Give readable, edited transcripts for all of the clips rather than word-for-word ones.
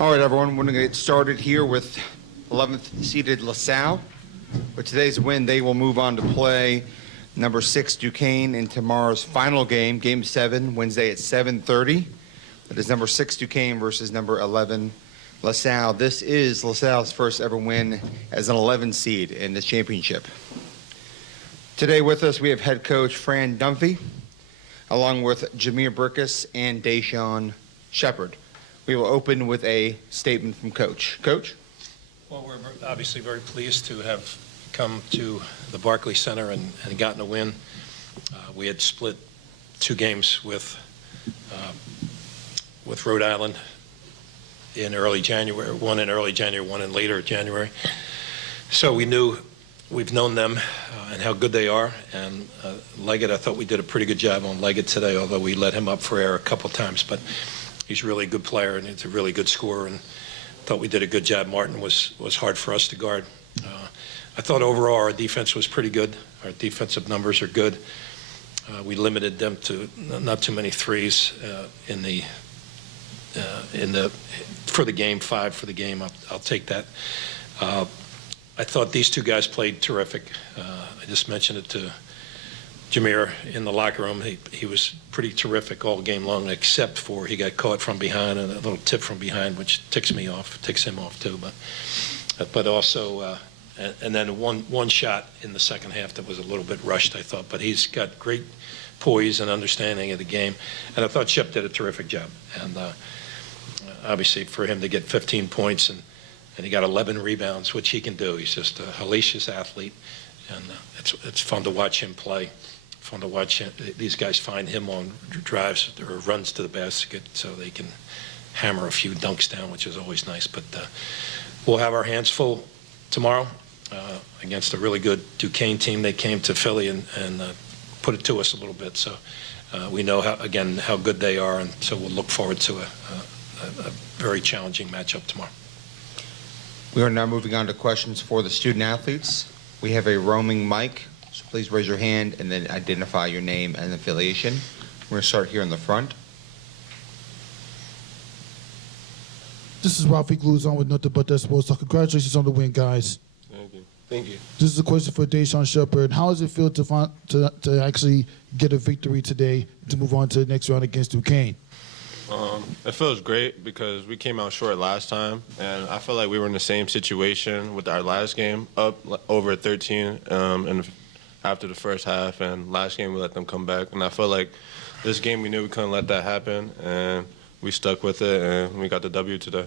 All right, everyone, we're going to get started here with 11th seeded LaSalle. With today's win, they will move on to play number 6 Duquesne in tomorrow's final game, Game 7, Wednesday at 7:30. That is number 6 Duquesne versus number 11 LaSalle. This is LaSalle's first ever win as an 11 seed in the championship. Today with us, we have head coach Fran Dunphy, along with Jameer Brickus and Deshaun Shepard. We will open with a statement from Coach. Coach? Well, we're obviously very pleased to have come to the Barclays Center and gotten a win. We had split 2 games with Rhode Island in early January, one in early January, one in later January. So we've known them and how good they are. And Leggett, I thought we did a pretty good job on Leggett today, although we let him up for air a couple times. But he's a really good player and he's a really good scorer, and thought we did a good job. Martin was hard for us to guard. I thought overall our defense was pretty good. Our defensive numbers are good. We limited them to not too many threes for the game, 5 for the game. I'll take that. I thought these 2 guys played terrific. I just mentioned it to Jameer in the locker room. He was pretty terrific all game long, except for he got caught from behind and a little tip from behind, which ticks him off too. But also, and then one shot in the second half that was a little bit rushed, I thought. But he's got great poise and understanding of the game, and I thought Shep did a terrific job. And obviously, for him to get 15 points and he got 11 rebounds, which he can do. He's just a hellacious athlete, and it's fun to watch him play. Fun to watch these guys find him on drives or runs to the basket so they can hammer a few dunks down, which is always nice. But we'll have our hands full tomorrow against a really good Duquesne team. They came to Philly and put it to us a little bit. So we know, how good they are, and so we'll look forward to a very challenging matchup tomorrow. We are now moving on to questions for the student athletes. We have a roaming mic. So please raise your hand and then identify your name and affiliation. We're going to start here in the front. This is Ralphie Gluzon with Nothing But That Sports. So congratulations on the win, guys. Thank you. Thank you. This is a question for Deshaun Shepard. How does it feel to actually get a victory today to move on to the next round against Duquesne? It feels great because we came out short last time, and I feel like we were in the same situation with our last game, up over 13 after the first half, and last game we let them come back. And I feel like this game we knew we couldn't let that happen, and we stuck with it, and we got the W today.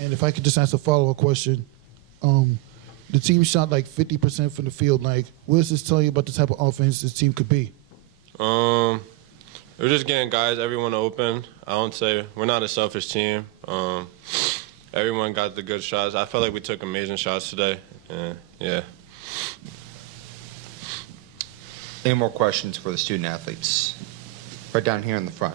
And if I could just ask a follow-up question, the team shot like 50% from the field. Like, what does this tell you about the type of offense this team could be? We're just getting guys, everyone open. I don't say we're not a selfish team. Everyone got the good shots. I felt like we took amazing shots today. Yeah. Any more questions for the student athletes? Right down here in the front.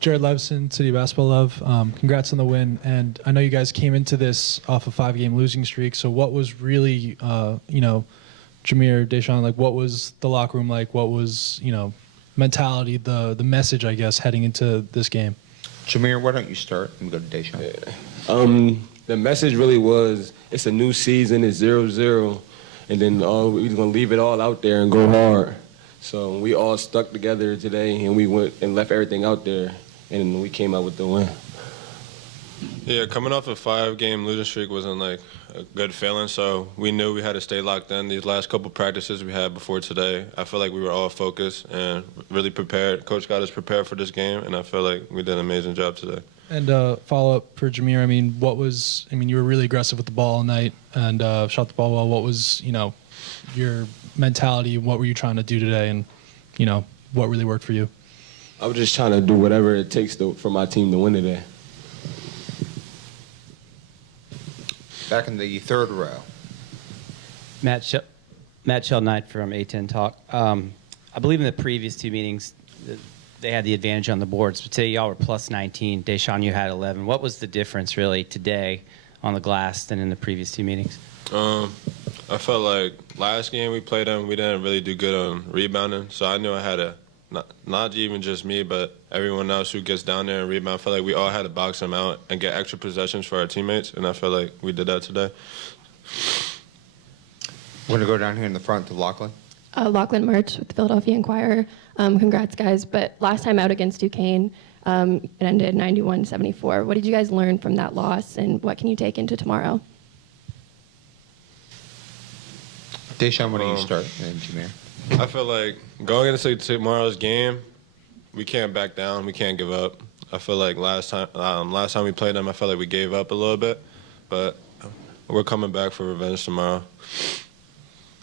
Jared Levison, City Basketball Love. Congrats on the win. And I know you guys came into this off a 5-game losing streak. So what was really, Jameer, Deshaun, like what was the locker room like? What was, mentality, the message, I guess, heading into this game? Jameer, why don't you start and go to Deshaun? The message really was it's a new season, it's 0-0, and then we're going to leave it all out there and go hard. So we all stuck together today, and we went and left everything out there, and we came out with the win. Yeah, coming off a 5-game losing streak wasn't like a good feeling, so we knew we had to stay locked in. These last couple practices we had before today, I feel like we were all focused and really prepared. Coach got us prepared for this game, and I feel like we did an amazing job today. And follow-up for Jameer, you were really aggressive with the ball all night and shot the ball well. What was, your mentality? What were you trying to do today, and, what really worked for you? I was just trying to do whatever it takes for my team to win today. Back in the third row. Matt Shell Knight from A10 Talk. I believe in the previous 2 meetings, they had the advantage on the boards. But today, y'all were plus 19. Deshaun, you had 11. What was the difference, really, today on the glass than in the previous 2 meetings? I felt like last game we played them, we didn't really do good on rebounding, so I knew I had to not even just me, but everyone else who gets down there and rebound. I feel like we all had to box them out and get extra possessions for our teammates, and I feel like we did that today. We're going to go down here in the front to Lachlan. Lachlan March with the Philadelphia Inquirer. Congrats, guys. But last time out against Duquesne, it ended 91-74. What did you guys learn from that loss, and what can you take into tomorrow? Deshaun, why don't you start? And Jameer. I feel like going into tomorrow's game, we can't back down. We can't give up. I feel like last time we played them, I felt like we gave up a little bit, but we're coming back for revenge tomorrow.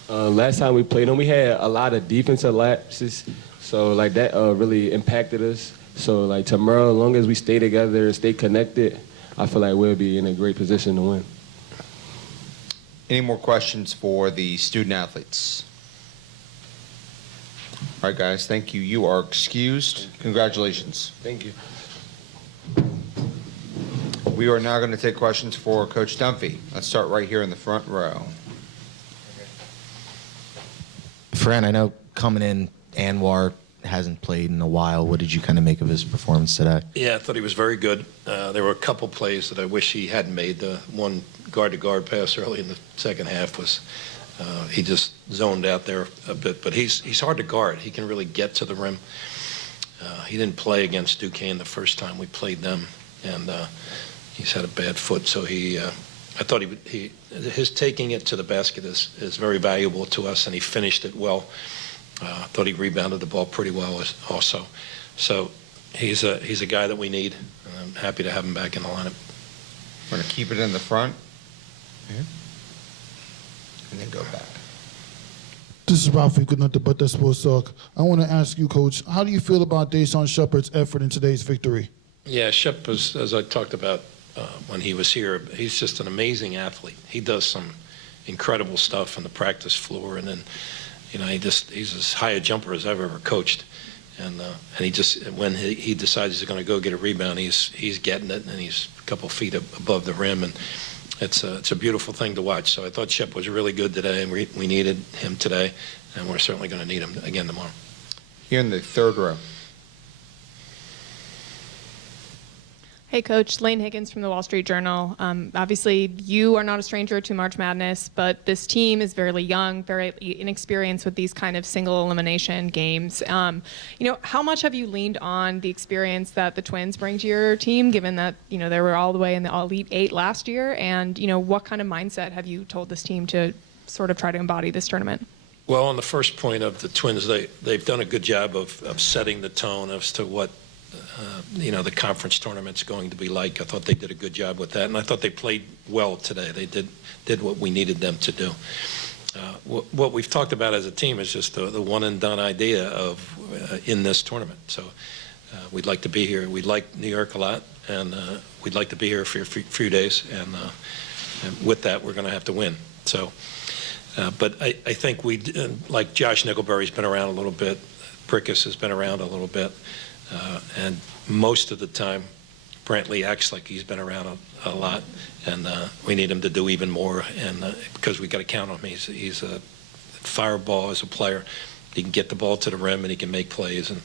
Last time we played them, we had a lot of defensive lapses, so like that really impacted us. So like tomorrow, as long as we stay together and stay connected, I feel like we'll be in a great position to win. Any more questions for the student athletes? All right, guys, thank you. You are excused. Congratulations. Thank you. We are now going to take questions for Coach Dunphy. Let's start right here in the front row. Fran, I know coming in, Anwar hasn't played in a while. What did you kind of make of his performance today? Yeah, I thought he was very good. There were a couple plays that I wish he hadn't made. The one guard-to-guard pass early in the second half was he just zoned out there a bit. But he's hard to guard. He can really get to the rim. He didn't play against Duquesne the first time we played them, and he's had a bad foot. So I thought his taking it to the basket is very valuable to us, and he finished it well. I thought he rebounded the ball pretty well also. So he's a guy that we need, and I'm happy to have him back in the lineup. We're going to keep it in the front. Here. And then go back. This is Ralphie, good night to But That Sports Talk. I want to ask you, Coach, how do you feel about Deshaun Shepard's effort in today's victory? Yeah, Shep, as I talked about when he was here, he's just an amazing athlete. He does some incredible stuff on the practice floor, and then, he's as high a jumper as I've ever coached. And he just, when he decides he's going to go get a rebound, he's getting it, and he's a couple feet above the rim, and it's a beautiful thing to watch. So I thought Shep was really good today, and we needed him today, and we're certainly going to need him again tomorrow. Here in the third row. Hey, Coach. Lane Higgins from the Wall Street Journal. Obviously, you are not a stranger to March Madness, but this team is very young, very inexperienced with these kind of single elimination games. How much have you leaned on the experience that the Twins bring to your team, given that, they were all the way in the Elite Eight last year? And, what kind of mindset have you told this team to sort of try to embody this tournament? Well, on the first point of the Twins, they've done a good job of setting the tone as to what the conference tournament's going to be like. I thought they did a good job with that, and I thought they played well today. They did what we needed them to do. What we've talked about as a team is just the one-and-done idea of in this tournament. So we'd like to be here. We like New York a lot, and we'd like to be here for a few days, and with that, we're going to have to win. So, but I think like Josh Nickelberry's been around a little bit, Prickus has been around a little bit, and most of the time, Brantley acts like he's been around a lot, and we need him to do even more. And because we got to count on him, he's a fireball as a player. He can get the ball to the rim and he can make plays. And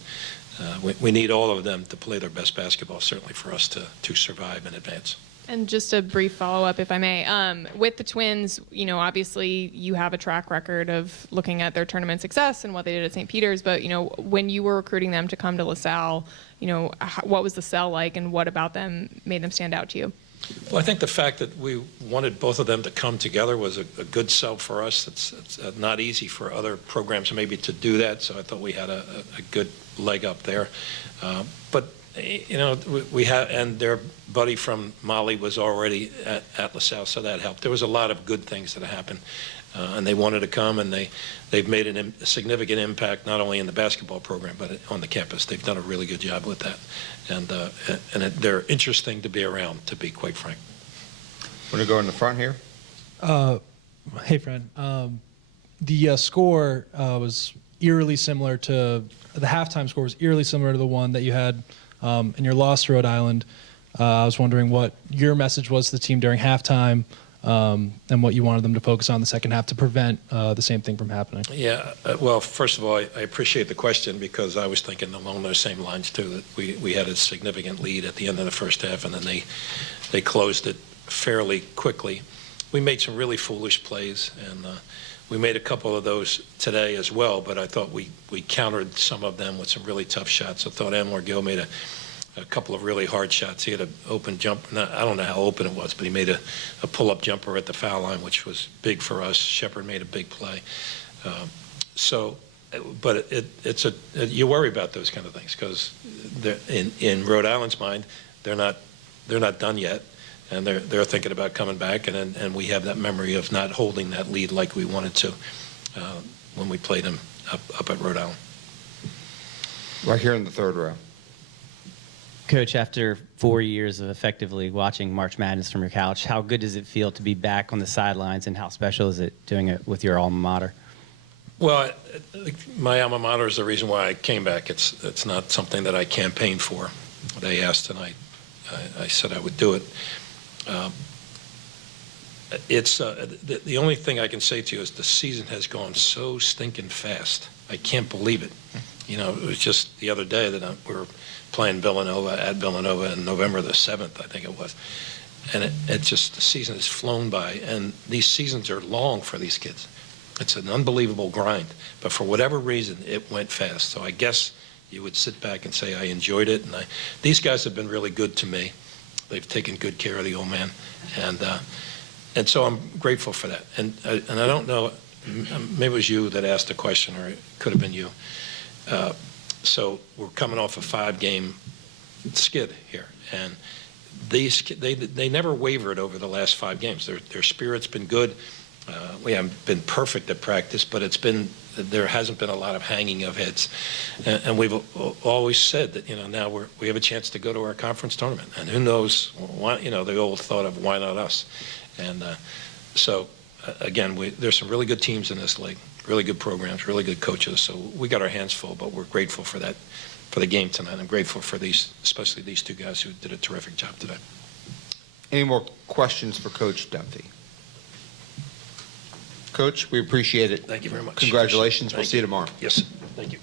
we need all of them to play their best basketball, certainly for us to survive and advance. And just a brief follow-up, if I may. With the Twins, obviously you have a track record of looking at their tournament success and what they did at St. Peter's. But, when you were recruiting them to come to LaSalle, what was the cell like, and what about them made them stand out to you? Well, I think the fact that we wanted both of them to come together was a good sell for us. It's not easy for other programs maybe to do that, so I thought we had a good leg up there. But we have, and their buddy from Mali was already at LaSalle, so that helped. There was a lot of good things that happened, and they wanted to come, and they've made a significant impact not only in the basketball program but on the campus. They've done a really good job with that, and they're interesting to be around, to be quite frank. Want to go in the front here? Hey, Fran. The score was eerily similar to the halftime score was eerily similar to the one that you had in your loss to Rhode Island. I was wondering what your message was to the team during halftime, and what you wanted them to focus on in the second half to prevent the same thing from happening? Yeah, well, first of all, I appreciate the question because I was thinking along those same lines too, that we had a significant lead at the end of the first half, and then they closed it fairly quickly. We made some really foolish plays, and we made a couple of those today as well, but I thought we countered some of them with some really tough shots. I thought Anwar Gill made a couple of really hard shots. He had an open jump. I don't know how open it was, but he made a pull-up jumper at the foul line, which was big for us. Shepard made a big play. But you worry about those kind of things because in Rhode Island's mind, they're not done yet, and they're thinking about coming back, and we have that memory of not holding that lead like we wanted to when we played them up at Rhode Island. Right here in the third row. Coach, after 4 years of effectively watching March Madness from your couch, how good does it feel to be back on the sidelines, and how special is it doing it with your alma mater? Well, my alma mater is the reason why I came back. It's not something that I campaigned for. They asked, and I said I would do it. The only thing I can say to you is the season has gone so stinking fast. I can't believe it. You know, it was just the other day that we were playing Villanova at Villanova in November the 7th, I think it was. And it just, the season has flown by, and these seasons are long for these kids. It's an unbelievable grind, but for whatever reason, it went fast. So I guess you would sit back and say I enjoyed it, and these guys have been really good to me. They've taken good care of the old man, and so I'm grateful for that. And I don't know, maybe it was you that asked the question, or it could have been you. So we're coming off a 5-game skid here, and they never wavered over the last 5 games. Their spirit's been good. We haven't been perfect at practice, but there hasn't been a lot of hanging of heads, and we've always said that now we have a chance to go to our conference tournament, and who knows why, the old thought of why not us, and so again there's some really good teams in this league. Really good programs, really good coaches. So we got our hands full, but we're grateful for that, for the game tonight. I'm grateful for especially these 2 guys who did a terrific job today. Any more questions for Coach Dunphy? Coach, we appreciate it. Thank you very much. Congratulations. We'll see you tomorrow. Yes, thank you.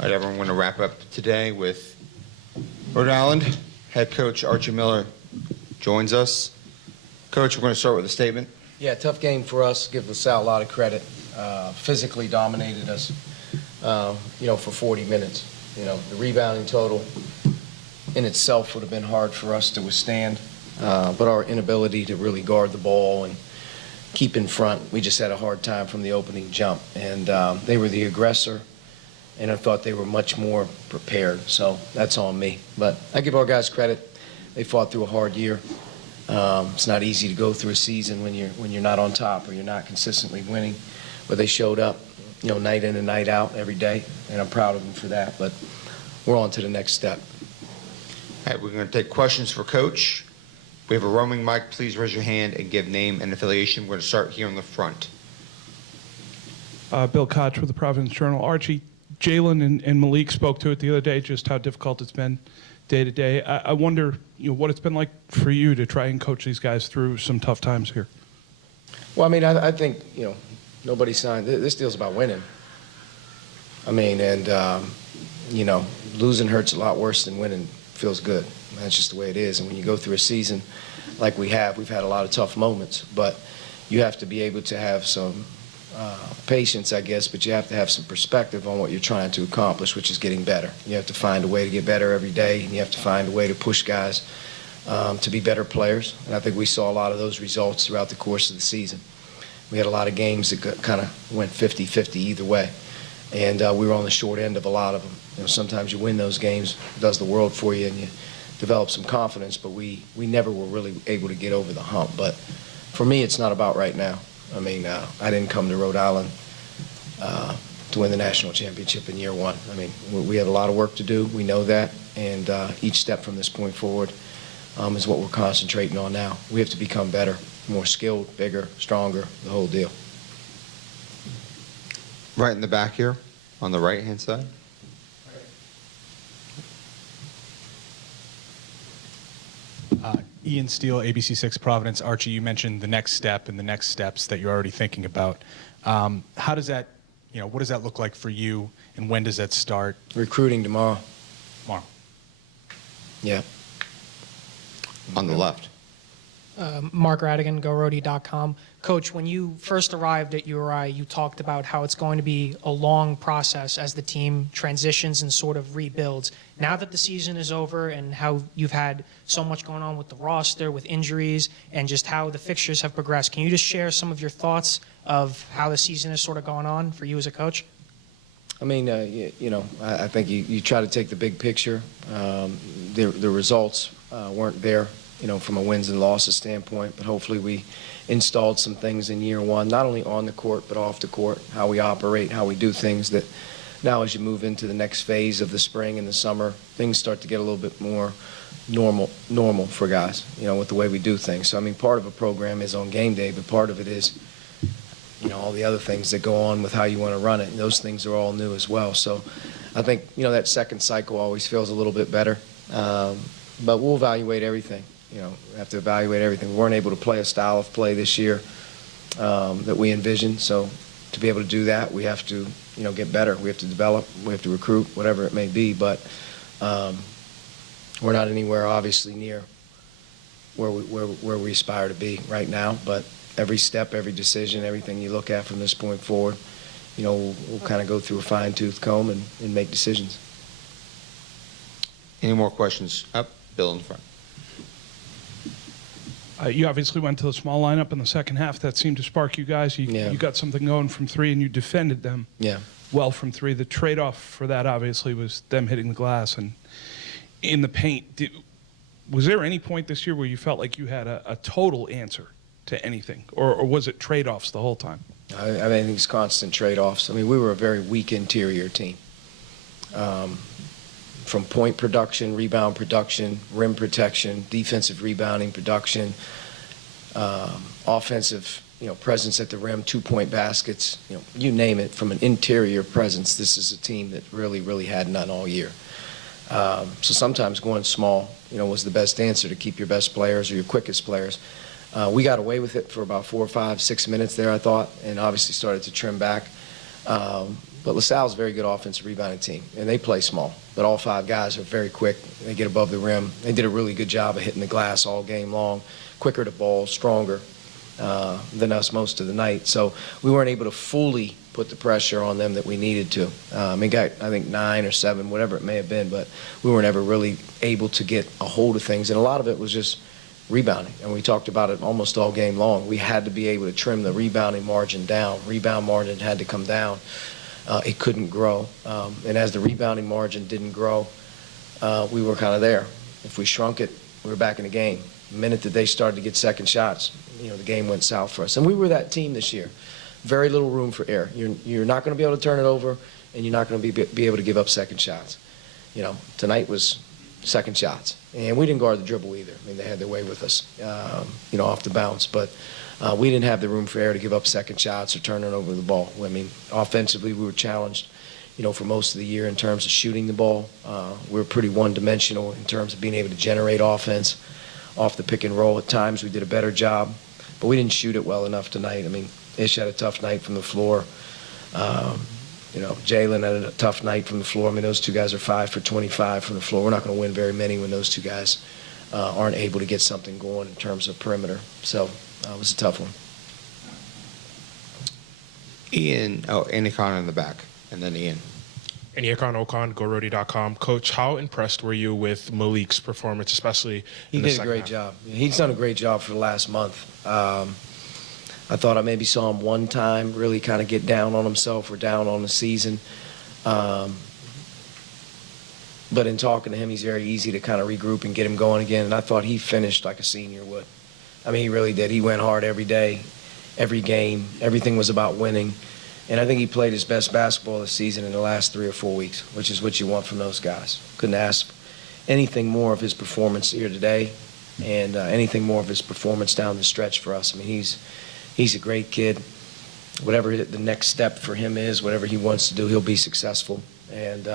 All right, everyone, we're going to wrap up today with Rhode Island. Head coach Archie Miller joins us. Coach, we're going to start with a statement. Yeah, tough game for us. Give LaSalle a lot of credit. Physically dominated us, for 40 minutes. The rebounding total in itself would have been hard for us to withstand, but our inability to really guard the ball and keep in front, we just had a hard time from the opening jump. And they were the aggressor, and I thought they were much more prepared. So that's on me. But I give our guys credit. They fought through a hard year. It's not easy to go through a season when you're not on top or you're not consistently winning. But they showed up, night in and night out every day, and I'm proud of them for that. But we're on to the next step. All right, we're going to take questions for Coach. We have a roaming mic. Please raise your hand and give name and affiliation. We're going to start here in the front. Bill Koch with the Providence Journal. Archie, Jalen and Malik spoke to it the other day, just how difficult it's been day to day. I wonder, what it's been like for you to try and coach these guys through some tough times here. Well, I mean, I think, nobody signed. This deal's about winning. I mean, and, you know, losing hurts a lot worse than winning feels good. That's just the way it is. And when you go through a season like we've had a lot of tough moments, but you have to be able to have some patience, I guess, but you have to have some perspective on what you're trying to accomplish, which is getting better. You have to find a way to get better every day, and you have to find a way to push guys to be better players. And I think we saw a lot of those results throughout the course of the season. We had a lot of games that kind of went 50-50 either way, and we were on the short end of a lot of them. You know, sometimes you win those games, it does the world for you, and you develop some confidence, but we never were really able to get over the hump. But for me, it's not about right now. I mean, I didn't come to Rhode Island to win the national championship in year one. I mean, we have a lot of work to do. We know that, and each step from this point forward is what we're concentrating on now. We have to become better, more skilled, bigger, stronger, the whole deal. Right in the back here, on the right-hand side. Ian Steele, ABC6 Providence. Archie, you mentioned the next step and the next steps that you're already thinking about. How does that, what does that look like for you, and when does that start? Recruiting tomorrow. Tomorrow. Yeah. On the left. Mark Radigan, GoRhody.com. Coach, when you first arrived at URI, you talked about how it's going to be a long process as the team transitions and sort of rebuilds. Now that the season is over and how you've had so much going on with the roster, with injuries, and just how the fixtures have progressed, can you just share some of your thoughts of how the season has sort of gone on for you as a coach? I mean, I think you try to take the big picture. The results weren't there, from a wins and losses standpoint, but hopefully we installed some things in year one, not only on the court but off the court, how we operate, how we do things, that now as you move into the next phase of the spring and the summer, things start to get a little bit more normal for guys, with the way we do things. So, I mean, part of a program is on game day, but part of it is, all the other things that go on with how you want to run it. And those things are all new as well. So I think, that second cycle always feels a little bit better. But we'll evaluate everything. We have to evaluate everything. We weren't able to play a style of play this year that we envisioned. So to be able to do that, we have to, get better. We have to develop. We have to recruit, whatever it may be. But we're not anywhere, obviously, near where we aspire to be right now. But every step, every decision, everything you look at from this point forward, we'll kind of go through a fine-tooth comb and make decisions. Any more questions? Up, Bill in front. You obviously went to the small lineup in the second half. That seemed to spark you guys. You got something going from three, and you defended them well from three. The trade-off for that, obviously, was them hitting the glass and in the paint. Was there any point this year where you felt like you had a total answer to anything, or was it trade-offs the whole time? I think it's constant trade-offs. I mean, we were a very weak interior team. From point production, rebound production, rim protection, defensive rebounding production, offensive, presence at the rim, two-point baskets, you name it. From an interior presence, this is a team that really had none all year. So sometimes going small, was the best answer to keep your best players or your quickest players. We got away with it for about 4 or 5, 6 minutes there, I thought, and obviously started to trim back. But LaSalle's a very good offensive rebounding team, and they play small. But all 5 guys are very quick. They get above the rim. They did a really good job of hitting the glass all game long, quicker to ball, stronger than us most of the night. So we weren't able to fully put the pressure on them that we needed to. It got, I think, 9 or 7, whatever it may have been, but we weren't ever really able to get a hold of things. And a lot of it was just rebounding, and we talked about it almost all game long. We had to be able to trim the rebounding margin down. Rebound margin had to come down. It couldn't grow. And as the rebounding margin didn't grow, we were kind of there. If we shrunk it, we were back in the game. The minute that they started to get second shots, the game went south for us. And we were that team this year. Very little room for error. You're not going to be able to turn it over, and you're not going to be able to give up second shots. Tonight was second shots. And we didn't guard the dribble either. I mean, they had their way with us, off the bounce. But we didn't have the room for error to give up second shots or turning over the ball. I mean, offensively, we were challenged, for most of the year in terms of shooting the ball. We were pretty one-dimensional in terms of being able to generate offense off the pick and roll. At times, we did a better job, but we didn't shoot it well enough tonight. I mean, Ish had a tough night from the floor. Jalen had a tough night from the floor. I mean, those two guys are 5 for 25 from the floor. We're not going to win very many when those two guys aren't able to get something going in terms of perimeter. So it was a tough one. Ian, Andy Connor in the back, and then Ian. And Yakon Okan, GoRody.com. Coach, how impressed were you with Malik's performance, especially He in the did a second great half? job. He's done a great job for the last month. I thought I maybe saw him one time really kind of get down on himself or down on the season. But in talking to him, he's very easy to kind of regroup and get him going again. And I thought he finished like a senior would. I mean, he really did. He went hard every day, every game. Everything was about winning. And I think he played his best basketball this season in the last 3 or 4 weeks, which is what you want from those guys. Couldn't ask anything more of his performance here today and anything more of his performance down the stretch for us. I mean, he's a great kid. Whatever the next step for him is, whatever he wants to do, he'll be successful. And,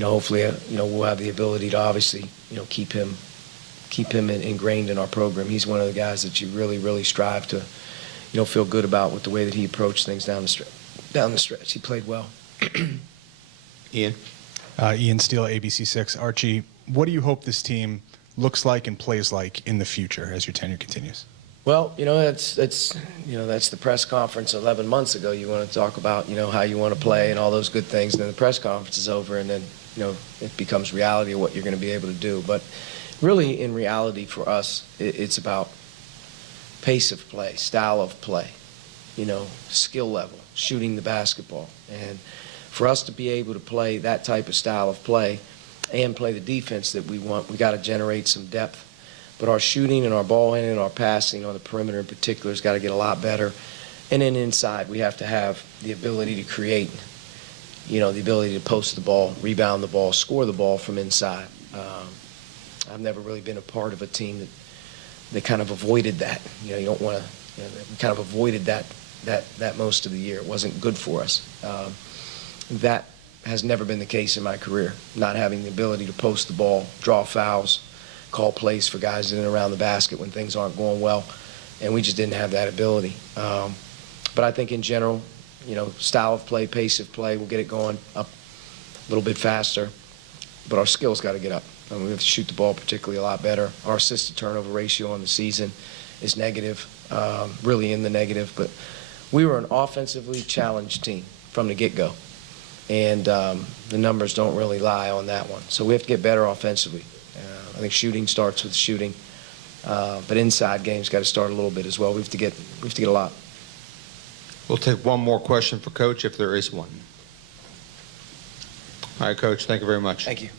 hopefully, we'll have the ability to obviously, keep him ingrained in our program. He's one of the guys that you really, really strive to, feel good about with the way that he approached things down the stretch. He played well. Ian? Ian Steele, ABC6. Archie, what do you hope this team looks like and plays like in the future as your tenure continues? Well, that's the press conference 11 months ago. You want to talk about, how you want to play and all those good things, and then the press conference is over, and then, it becomes reality of what you're going to be able to do. But really, in reality for us, it's about pace of play, style of play, skill level, shooting the basketball. And for us to be able to play that type of style of play and play the defense that we want, we got to generate some depth. But our shooting and our ball handling and our passing on the perimeter in particular has got to get a lot better. And then inside, we have to have the ability to create, the ability to post the ball, rebound the ball, score the ball from inside. I've never really been a part of a team that kind of avoided that. You don't want to, we kind of avoided that most of the year. It wasn't good for us. That has never been the case in my career, not having the ability to post the ball, draw fouls, call plays for guys in and around the basket when things aren't going well, and we just didn't have that ability. But I think in general, style of play, pace of play, we'll get it going up a little bit faster, but our skills got to get up. I mean, we have to shoot the ball particularly a lot better. Our assist-to-turnover ratio on the season is negative, really in the negative, but we were an offensively challenged team from the get-go, and the numbers don't really lie on that one. So we have to get better offensively. I think shooting starts with shooting, but inside games got to start a little bit as well. We have to get a lot. We'll take one more question for Coach if there is one. All right, Coach, thank you very much. Thank you.